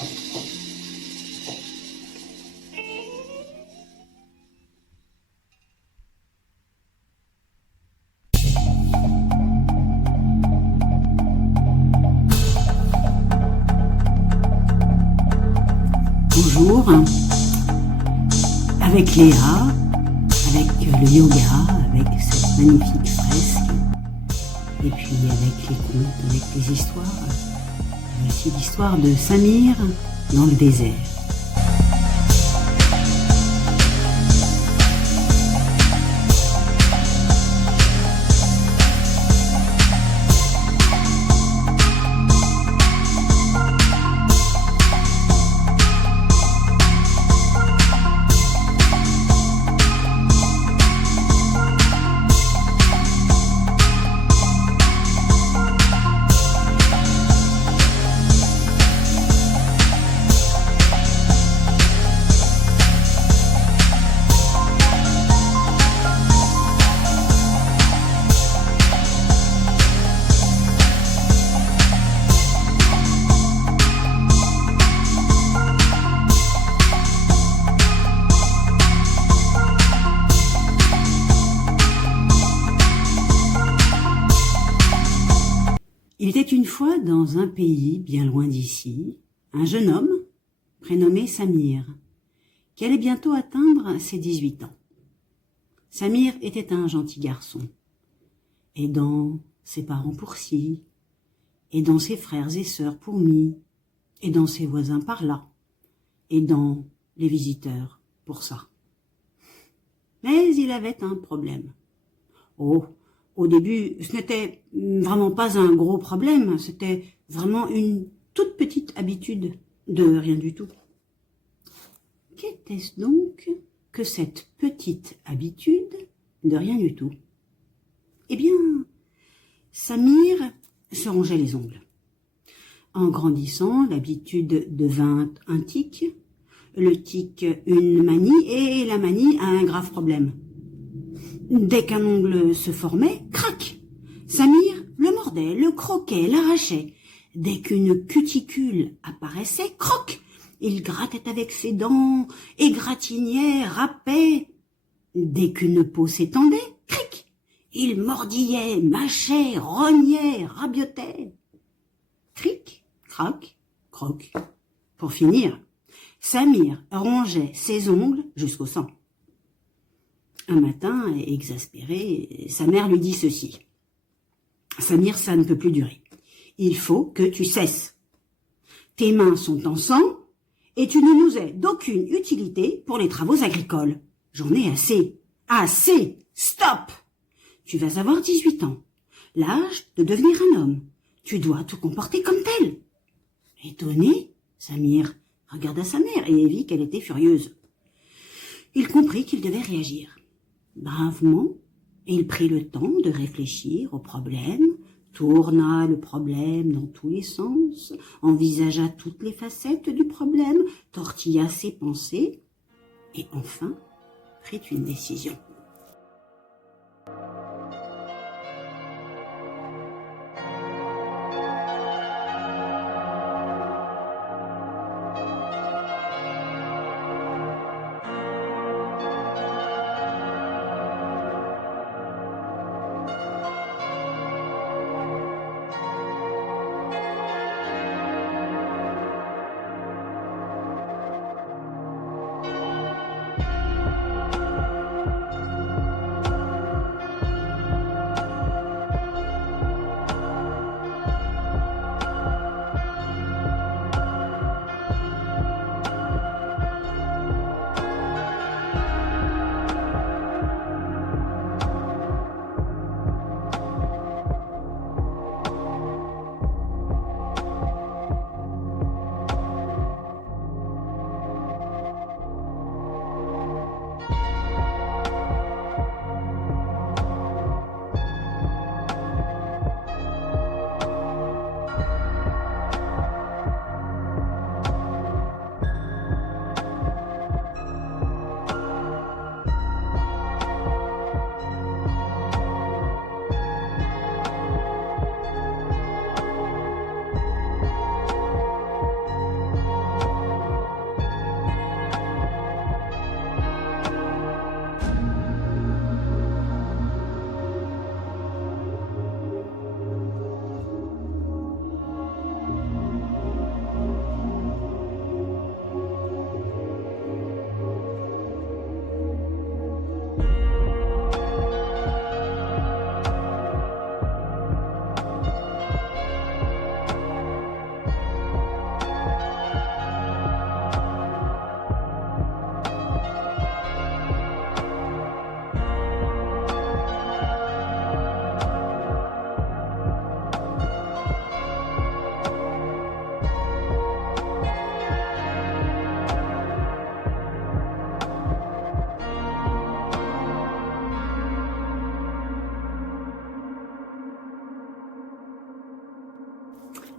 Bonjour, avec Léa, avec le yoga, avec cette magnifique fresque, et puis avec les contes, avec les histoires. Voici l'histoire de Samir dans le désert. Il était une fois dans un pays bien loin d'ici, un jeune homme prénommé Samir, qui allait bientôt atteindre ses 18 ans. Samir était un gentil garçon, aidant ses parents pour ci, aidant ses frères et sœurs pour mi, aidant ses voisins par là, aidant les visiteurs pour ça. Mais il avait un problème. Oh, au début, ce n'était vraiment pas un gros problème, c'était vraiment une toute petite habitude de rien du tout. Qu'était-ce donc que cette petite habitude de rien du tout? Eh bien, Samir se rongeait les ongles. En grandissant, l'habitude devint un tic, le tic une manie et la manie un grave problème. Dès qu'un ongle se formait, crac, Samir le mordait, le croquait, l'arrachait. Dès qu'une cuticule apparaissait, croc, il grattait avec ses dents, égratignait, râpait. Dès qu'une peau s'étendait, cric, il mordillait, mâchait, rognait, rabiotait. Cric, crac, croc. Pour finir, Samir rongeait ses ongles jusqu'au sang. Un matin, exaspéré, sa mère lui dit ceci. « Samir, ça ne peut plus durer. Il faut que tu cesses. Tes mains sont en sang et tu ne nous es d'aucune utilité pour les travaux agricoles. J'en ai assez. Assez. Stop. Tu vas avoir 18 ans. L'âge de devenir un homme. Tu dois te comporter comme tel. » Étonné, Samir regarda sa mère et vit qu'elle était furieuse. Il comprit qu'il devait réagir. Bravement, il prit le temps de réfléchir au problème, tourna le problème dans tous les sens, envisagea toutes les facettes du problème, tortilla ses pensées et enfin prit une décision.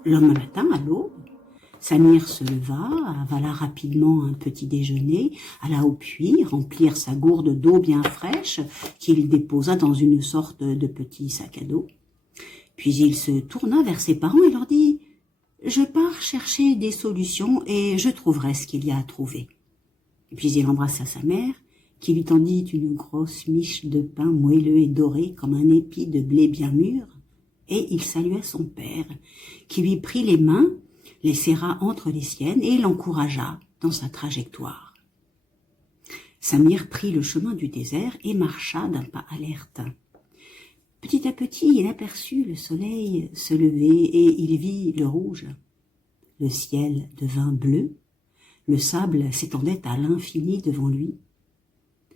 Le lendemain matin, à l'aube, Samir se leva, avala rapidement un petit déjeuner, alla au puits remplir sa gourde d'eau bien fraîche qu'il déposa dans une sorte de petit sac à dos. Puis il se tourna vers ses parents et leur dit « Je pars chercher des solutions et je trouverai ce qu'il y a à trouver. » Puis il embrassa sa mère, qui lui tendit une grosse miche de pain moelleux et doré comme un épi de blé bien mûr, et il salua son père, qui lui prit les mains, les serra entre les siennes et l'encouragea dans sa trajectoire. Samir prit le chemin du désert et marcha d'un pas alerte. Petit à petit, il aperçut le soleil se lever et il vit le rouge. Le ciel devint bleu, le sable s'étendait à l'infini devant lui.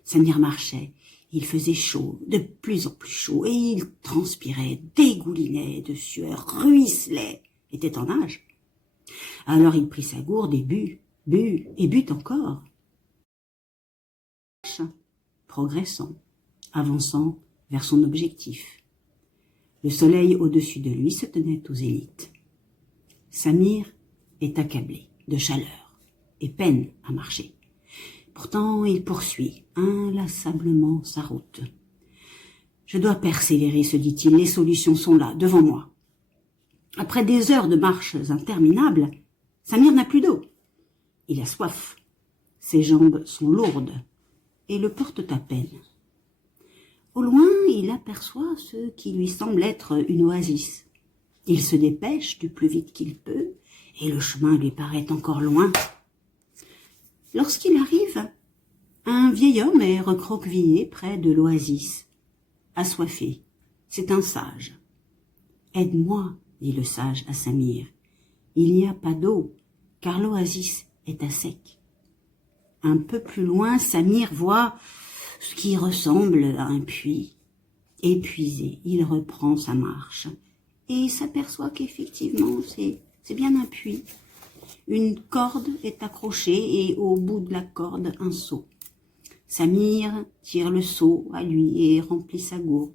Samir marchait, il faisait chaud, de plus en plus chaud, et il transpirait, dégoulinait de sueur, ruisselait, était en nage. Alors il prit sa gourde et but et but encore. Progressant, avançant vers son objectif. Le soleil au-dessus de lui se tenait au zénith. Samir est accablé de chaleur et peine à marcher. Pourtant, il poursuit inlassablement sa route. « Je dois persévérer, se dit-il, les solutions sont là, devant moi. » Après des heures de marches interminables, Samir n'a plus d'eau. Il a soif. Ses jambes sont lourdes et le portent à peine. Au loin, il aperçoit ce qui lui semble être une oasis. Il se dépêche du plus vite qu'il peut et le chemin lui paraît encore loin. Lorsqu'il arrive, un vieil homme est recroquevillé près de l'oasis, assoiffé. C'est un sage. « Aide-moi, » dit le sage à Samir. « Il n'y a pas d'eau, car l'oasis est à sec. » Un peu plus loin, Samir voit ce qui ressemble à un puits. Épuisé, il reprend sa marche et s'aperçoit qu'effectivement, c'est bien un puits. Une corde est accrochée et au bout de la corde, un seau. Samir tire le seau à lui et remplit sa gourde,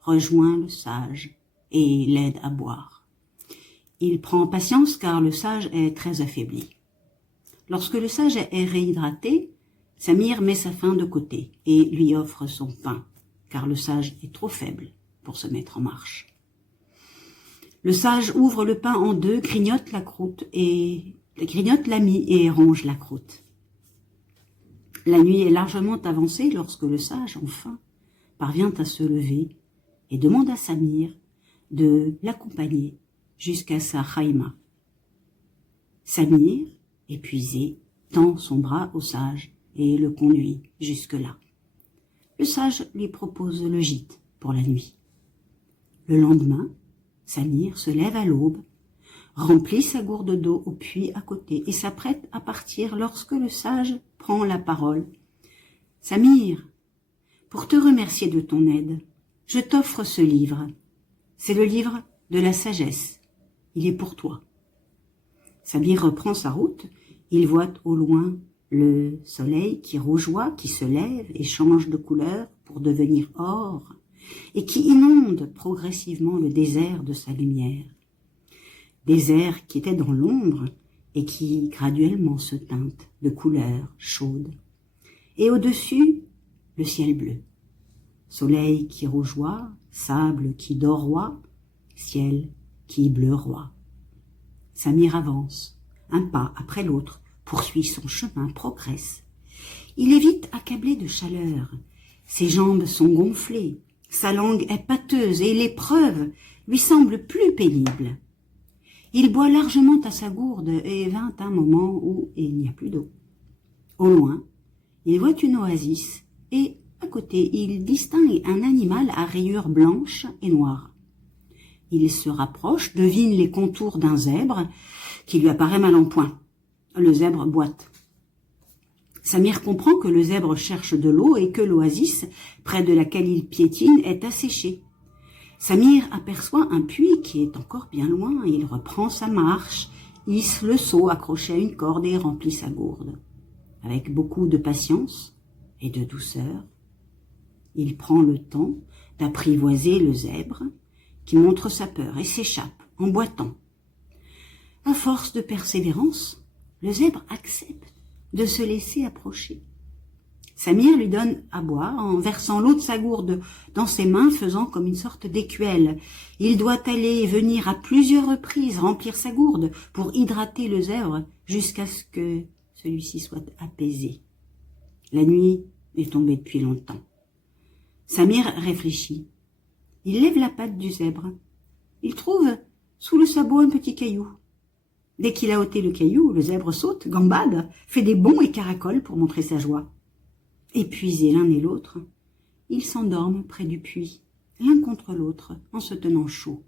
rejoint le sage et l'aide à boire. Il prend patience car le sage est très affaibli. Lorsque le sage est réhydraté, Samir met sa faim de côté et lui offre son pain, car le sage est trop faible pour se mettre en marche. Le sage ouvre le pain en deux, grignote la mie et ronge la croûte. La nuit est largement avancée lorsque le sage, enfin, parvient à se lever et demande à Samir de l'accompagner jusqu'à sa khaïma. Samir, épuisé, tend son bras au sage et le conduit jusque-là. Le sage lui propose le gîte pour la nuit. Le lendemain, Samir se lève à l'aube, remplit sa gourde d'eau au puits à côté et s'apprête à partir lorsque le sage prend la parole. « Samir, pour te remercier de ton aide, je t'offre ce livre. C'est le livre de la sagesse. Il est pour toi. » Samir reprend sa route. Il voit au loin le soleil qui rougeoie, qui se lève et change de couleur pour devenir or, et qui inonde progressivement le désert de sa lumière. Désert qui était dans l'ombre et qui graduellement se teinte de couleurs chaudes. Et au-dessus, le ciel bleu. Soleil qui rougeoie, sable qui doroie, ciel qui bleuroie. Samir avance, un pas après l'autre, poursuit son chemin, progresse. Il est vite accablé de chaleur. Ses jambes sont gonflées, sa langue est pâteuse et l'épreuve lui semble plus pénible. Il boit largement à sa gourde et vint un moment où il n'y a plus d'eau. Au loin, il voit une oasis et, à côté, il distingue un animal à rayures blanches et noires. Il se rapproche, devine les contours d'un zèbre qui lui apparaît mal en point. Le zèbre boite. Samir comprend que le zèbre cherche de l'eau et que l'oasis, près de laquelle il piétine, est asséchée. Samir aperçoit un puits qui est encore bien loin. Il reprend sa marche, hisse le seau accroché à une corde et remplit sa gourde. Avec beaucoup de patience et de douceur, il prend le temps d'apprivoiser le zèbre qui montre sa peur et s'échappe en boitant. À force de persévérance, le zèbre accepte de se laisser approcher. Samir lui donne à boire en versant l'eau de sa gourde dans ses mains, faisant comme une sorte d'écuelle. Il doit aller et venir à plusieurs reprises remplir sa gourde pour hydrater le zèbre jusqu'à ce que celui-ci soit apaisé. La nuit est tombée depuis longtemps. Samir réfléchit. Il lève la patte du zèbre. Il trouve sous le sabot un petit caillou. Dès qu'il a ôté le caillou, le zèbre saute, gambade, fait des bonds et caracole pour montrer sa joie. Épuisés l'un et l'autre, ils s'endorment près du puits, l'un contre l'autre, en se tenant chaud.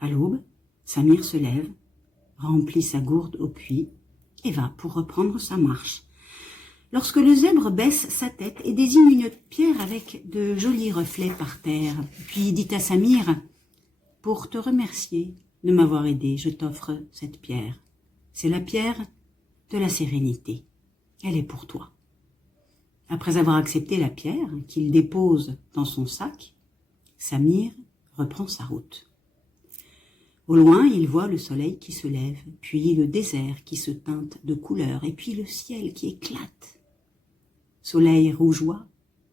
À l'aube, Samir se lève, remplit sa gourde au puits et va pour reprendre sa marche. Lorsque le zèbre baisse sa tête et désigne une pierre avec de jolis reflets par terre, puis dit à Samir « Pour te remercier de m'avoir aidé, je t'offre cette pierre. C'est la pierre de la sérénité. Elle est pour toi. » Après avoir accepté la pierre qu'il dépose dans son sac, Samir reprend sa route. Au loin, il voit le soleil qui se lève, puis le désert qui se teinte de couleurs, et puis le ciel qui éclate. Soleil rougeoie,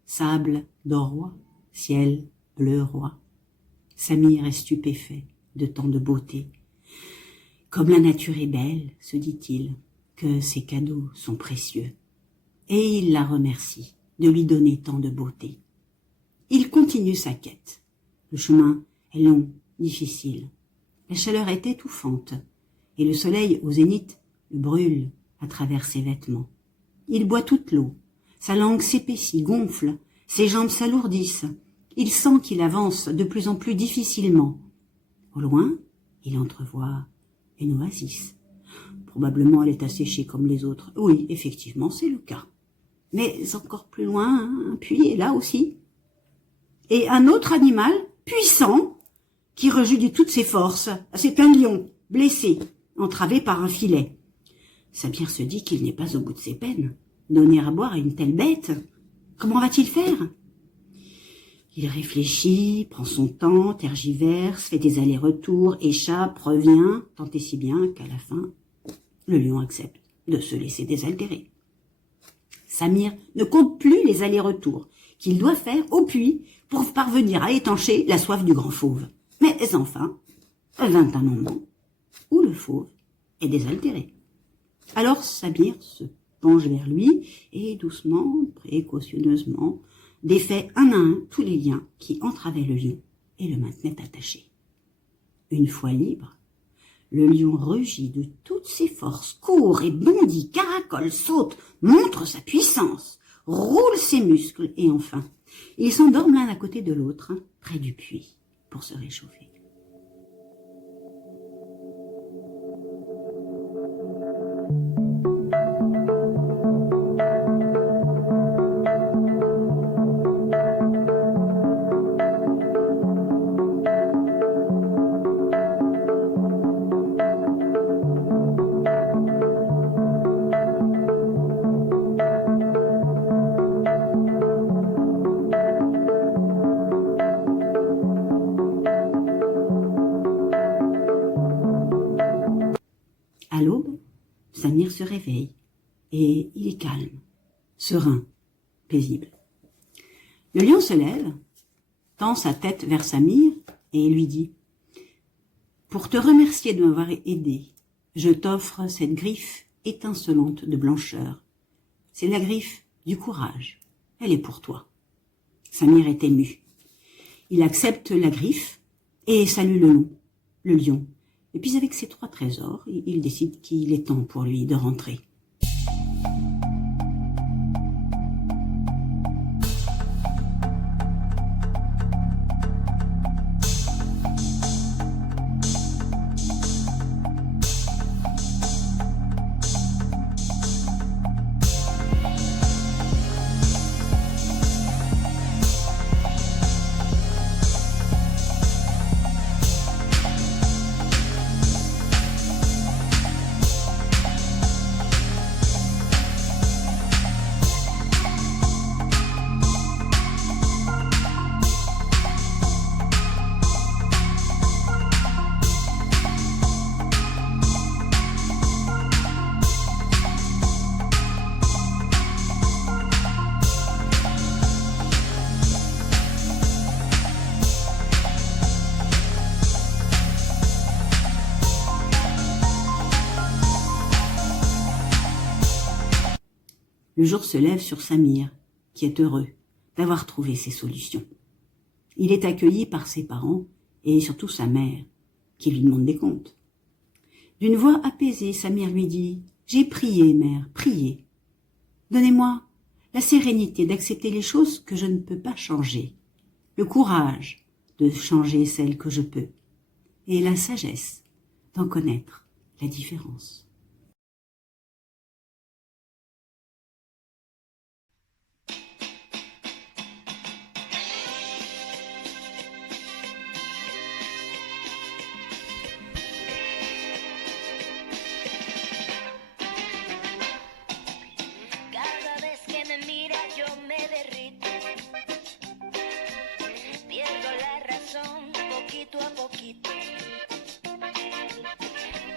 sable d'or-roi, ciel bleu roi. Samir est stupéfait de tant de beauté. Comme la nature est belle, se dit-il, que ses cadeaux sont précieux. Et il la remercie de lui donner tant de beauté. Il continue sa quête. Le chemin est long, difficile. La chaleur est étouffante, et le soleil au zénith le brûle à travers ses vêtements. Il boit toute l'eau, sa langue s'épaissit, gonfle, ses jambes s'alourdissent. Il sent qu'il avance de plus en plus difficilement. Au loin, il entrevoit une oasis. Probablement elle est asséchée comme les autres. Oui, effectivement, c'est le cas. Mais encore plus loin, un puits est là aussi. Et un autre animal, puissant, qui rejoue de toutes ses forces. C'est un lion, blessé, entravé par un filet. Samir se dit qu'il n'est pas au bout de ses peines. Donner à boire à une telle bête, comment va-t-il faire? Il réfléchit, prend son temps, tergiverse, fait des allers-retours, échappe, revient, tant et si bien qu'à la fin, le lion accepte de se laisser désaltérer. Samir ne compte plus les allers-retours qu'il doit faire au puits pour parvenir à étancher la soif du grand fauve. Mais enfin, vint un moment où le fauve est désaltéré. Alors Samir se penche vers lui et doucement, précautionneusement, défait un à un tous les liens qui entravaient le lion et le maintenaient attaché. Une fois libre, le lion rugit de toutes ses forces, court et bondit, caracole, saute, montre sa puissance, roule ses muscles et enfin, ils s'endorment l'un à côté de l'autre, près du puits, pour se réchauffer. À l'aube, Samir se réveille et il est calme, serein, paisible. Le lion se lève, tend sa tête vers Samir et lui dit « Pour te remercier de m'avoir aidé, je t'offre cette griffe étincelante de blancheur. C'est la griffe du courage. Elle est pour toi. » Samir est ému. Il accepte la griffe et salue le lion. Et puis avec ses 3 trésors, il décide qu'il est temps pour lui de rentrer. Le jour se lève sur Samir, qui est heureux d'avoir trouvé ses solutions. Il est accueilli par ses parents et surtout sa mère, qui lui demande des comptes. D'une voix apaisée, Samir lui dit « J'ai prié, mère, prié. Donnez-moi la sérénité d'accepter les choses que je ne peux pas changer, le courage de changer celles que je peux, et la sagesse d'en connaître la différence. » Poquito a poquito,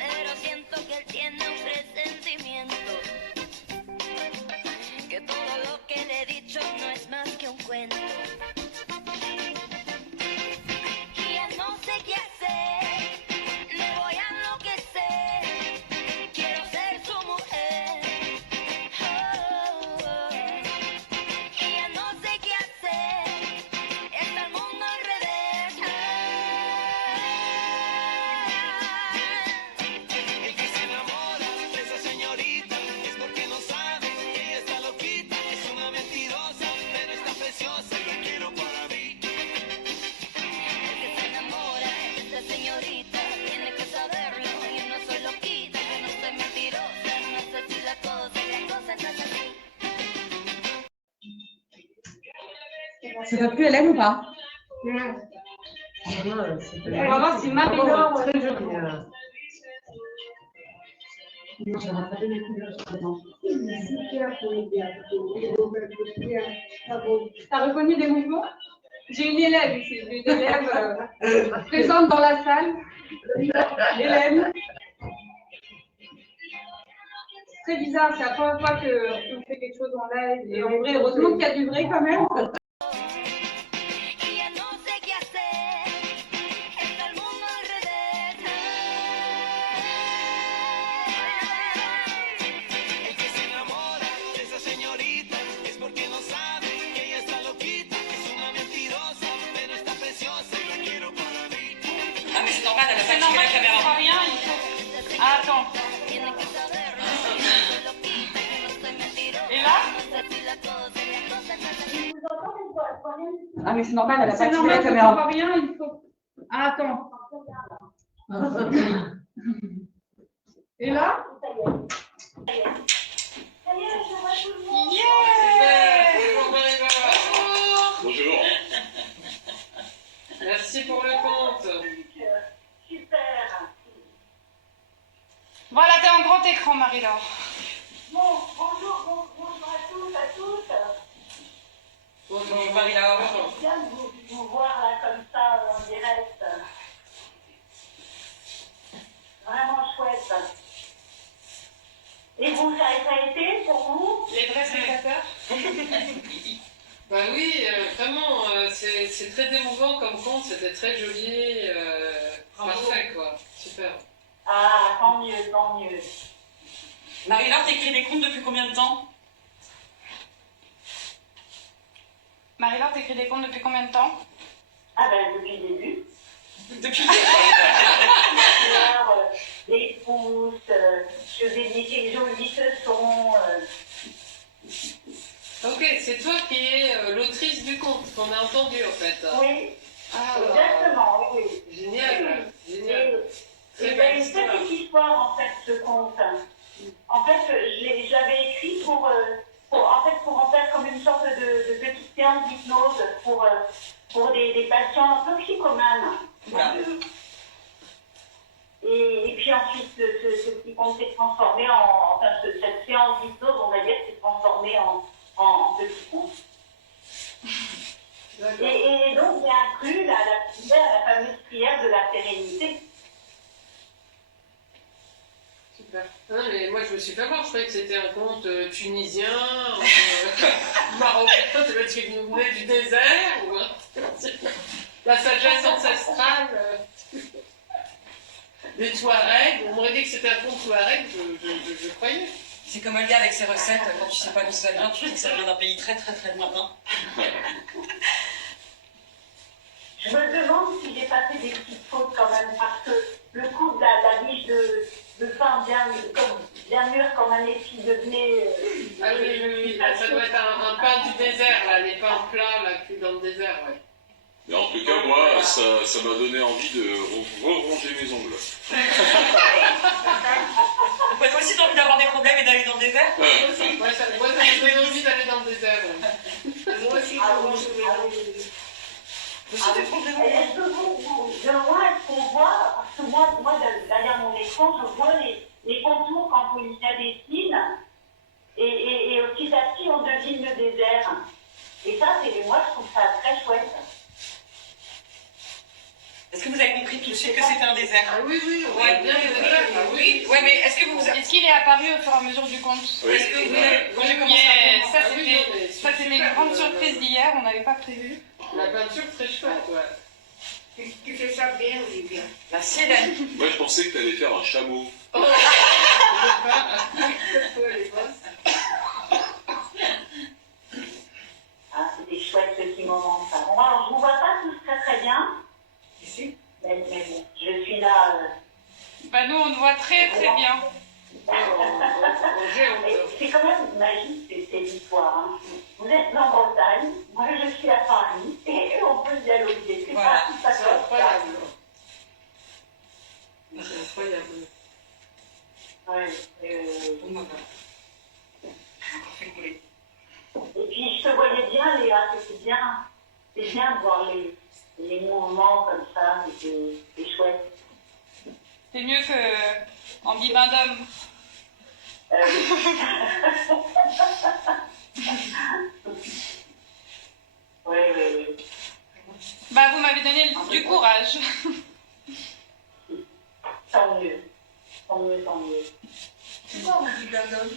pero siento que él tiene un presentimiento, que todo lo que le he dicho no es más que un cuento, y ya no sé qué hacer, me voy a enloquecer, quiero ser su mujer, oh, oh, y ya no sé qué hacer, está el mundo al revés. Ça t'a plu, Hélène, ou pas? Non. On va voir si Marie-Laure... Très joli. T'as reconnu des mouvements? J'ai une élève ici, une élève présente dans la salle. Hélène. Très bizarre, c'est la première fois qu'on fait quelque chose en live et en vrai. Heureusement qu'il y a du vrai quand même. Y ya no sé qué hacer, está el mundo al revés. El que se enamora de esa señorita es porque no sabe que ella está loquita. Es una mentirosa, pero está preciosa y la quiero para mí. Ah mais c'est normal, elle a pas C'est activé normal, la ça caméra. sert à rien, il faut... Ah, attends. Tienen que saberlo, soy loquita, que no soy mentirosa. Et là? No sé si la cosa no es... Ah mais c'est normal, elle a pas C'est activé normal, la ça caméra. sert à rien, il faut... Ah, attends. Et là? Yeah! Bonjour. Merci pour le compte. Voilà, t'es en grand écran, Marie-Laure. Bonjour à toutes. Bonjour Marie-Laure. C'est bien de vous voir là comme ça en direct. Vraiment chouette. Et vous, ça a été pour vous? Les vrais spectateurs? Bah oui, vraiment, c'est très émouvant comme compte, c'était très joli, parfait quoi, super. Ah, tant mieux, tant mieux. Marie-Laure, t'écris des contes depuis combien de temps? Marie-Laure, t'écris des contes depuis combien de temps? Ah ben, depuis le début. Depuis Les pouces, je vais dire quels jolis ce sont. Ok, c'est toi qui es l'autrice du conte qu'on a entendu en fait. Oui, Ah, exactement, oui. génial, génial. Et il y a une petite histoire en fait, ce conte. En fait, je l'avais écrit pour en faire comme une sorte de petite séance d'hypnose pour des patients un peu psychomanes. Oula. Et puis ensuite, ce petit conte s'est transformé cette séance d'hypnose, on va dire, s'est transformée en petit conte. D'accord. Et donc, j'ai inclus la fameuse prière de la sérénité. Super. Non, mais moi je me suis fait voir, je croyais que c'était un conte tunisien, marocain, parce qu'il nous venait du désert, ou la sagesse ancestrale des Touaregs. On m'aurait dit que c'était un conte Touareg, je croyais. C'est comme un gars avec ses recettes, quand tu sais pas d'où ça vient, tu dis que ça vient d'un pays très lointain. Je me demande si j'ai pas fait des petites fautes quand même, parce que le coup de la biche de pain bien mûr comme un épi de blé. Ah oui, ça doit être un pain du désert, là, les pains plats là, cuits dans le désert, ouais. Mais en tout cas, moi, ça m'a donné envie de re-ranger mes ongles. Pourquoi toi aussi t'as envie d'avoir des problèmes et d'aller dans le désert? Moi, ça m'a donné envie d'aller dans le désert. Ouais. Moi aussi, Des problèmes. Est-ce que est-ce qu'on voit, parce que moi derrière mon écran, je vois les contours quand Polina dessine, et petit à petit, on devine le désert. Et ça, moi, je trouve ça très chouette. Est-ce que vous avez compris tout de suite que c'était un désert? Ah oui, on voit Ouais. bien le désert, oui. Ouais, mais est-ce que vous... Est-ce qu'il est apparu au fur et à mesure du conte? Oui. Est-ce que vous avez... Quand j'ai commencé Yeah, à... ça c'était une grande surprise d'hier, on n'avait pas prévu. La peinture très chouette, ouais. Tu fais ça bien, Olivia. Merci Hélène. Moi, je pensais que t'allais faire un chameau. Ah, c'est des chouettes petits moments, ça. Bon, alors, je ne vous vois pas tous très bien. Ici. Mais bon, je suis là. Bah nous on te voit très bien. Et c'est quand même magique, cette histoire. Hein. Vous êtes en Bretagne, moi je suis à Paris, et on peut dialoguer. C'est Voilà, pas tout à C'est fait incroyable. C'est incroyable. Ouais, Bon, bah, voilà. Encore fait couler. et puis je te voyais bien, Léa, c'est bien de voir les mouvements comme ça, c'est chouette. C'est mieux que en bibendum. Oui. Bah, vous m'avez donné du courage. Tant mieux. C'est quoi, un bibendum?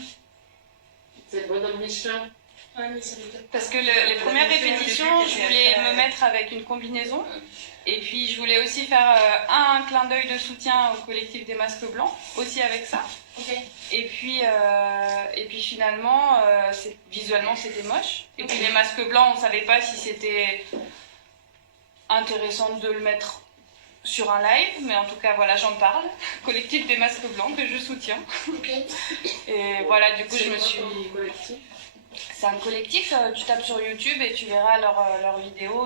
C'est le bonhomme Michelin. Ouais, mais ça veut dire. Parce que les premières répétitions, je voulais me mettre avec une combinaison. Et puis, je voulais aussi faire un clin d'œil de soutien au collectif des masques blancs, aussi avec ça. Ok. Et puis finalement, visuellement, c'était moche. Et puis les masques blancs, on ne savait pas si c'était intéressant de le mettre sur un live, mais en tout cas, voilà, j'en parle. Collectif des masques blancs que je soutiens. Ok. Et voilà, du coup, je me suis... collectif. C'est un collectif, tu tapes sur YouTube et tu verras leurs vidéos.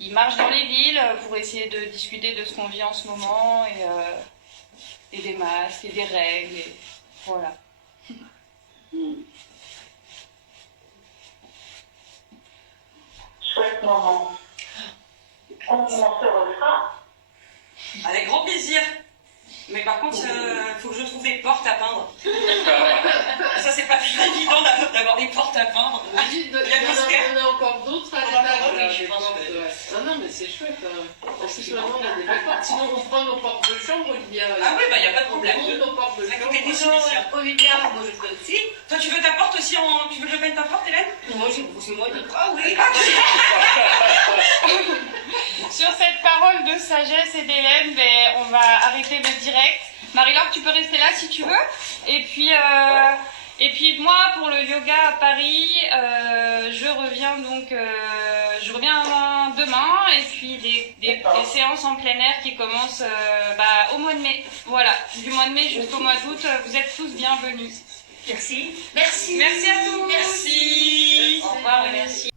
Ils marchent dans les villes pour essayer de discuter de ce qu'on vit en ce moment et des masques et des règles. Et voilà. Chouette moment. On se refera. Avec grand plaisir. Mais par contre, faut que je trouve des portes à peindre. Ça, c'est pas évident d'avoir des portes à peindre. Il y en a encore d'autres à l'étage. Là, je pense. Non, mais c'est chouette. En plus, maintenant, on a des belles portes. Sinon, on prend nos portes de chambre, Olivia. Ah oui, bah, y a pas de problème. On prend nos portes de Ça chambre. coûtait des soumissions. Olivia, moi je te aussi. Toi, tu veux ta porte aussi en... Tu veux que je peigne ta porte, Hélène? Moi, c'est moi qui. Ah oui. Sur cette parole de sagesse et d'Hélène, ben, on va arrêter le direct. Marie-Laure, tu peux rester là si tu veux. Et puis moi, pour le yoga à Paris, je reviens demain. Et puis des séances en plein air qui commencent au mois de mai. Voilà, du mois de mai jusqu'au mois d'août, vous êtes tous bienvenus. Merci. Merci à tous. Merci. Au revoir et merci.